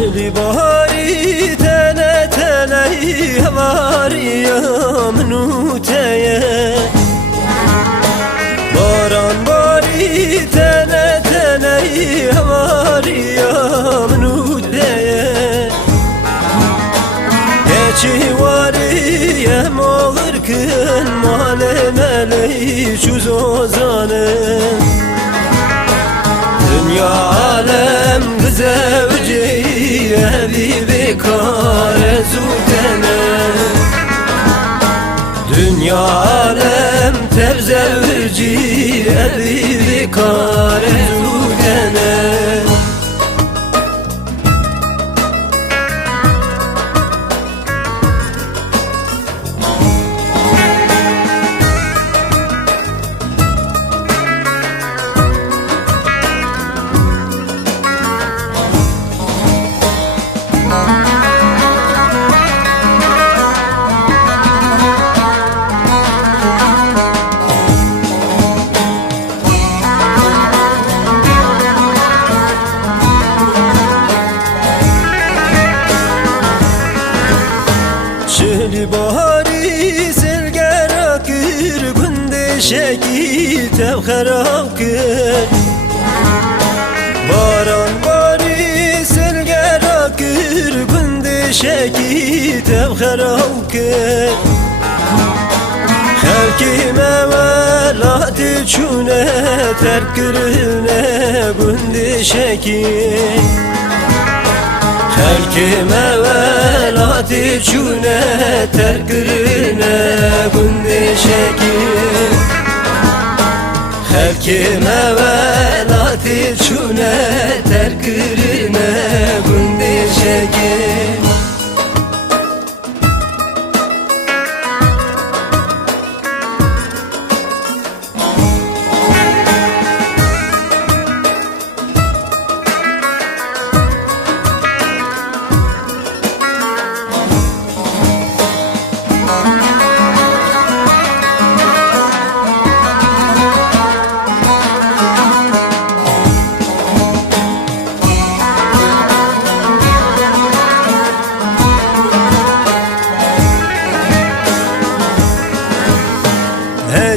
شلی باری تنه تنه هواریم نوتیه باران باری تنه تنه هواریم نوتیه هیچی واریم آغر کن مال ملی چوز ozanı Dünya alem güzelci evi bekar ezudene Dünya alem tevzevci evi bekar ezudene Çeli bahari selger akır günde şeki tevher akır Baran bari selger akır günde şeki tevher akır Halkime velat çune terk kırına günde şeki Halkime velat çune terk kırına günde şeki Halkime velat çune terk kırına günde şeki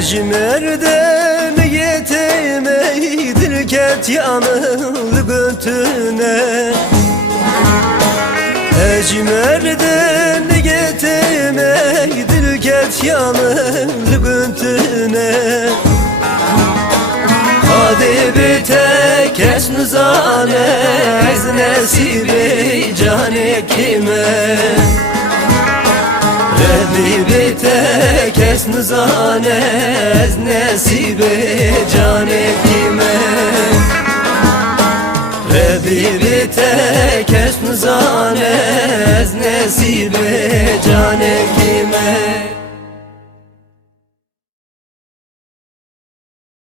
Ecmer'den yetemeyi dilket yanıl götüne Ecmer'den yetemeyi dilket yanıl götüne Hadi bir tek es nizane ez nesibi cane kime Reddi bir tek es nizane ez nesibe cane kime Reddi bir tek es nizane ez nesibe cane kime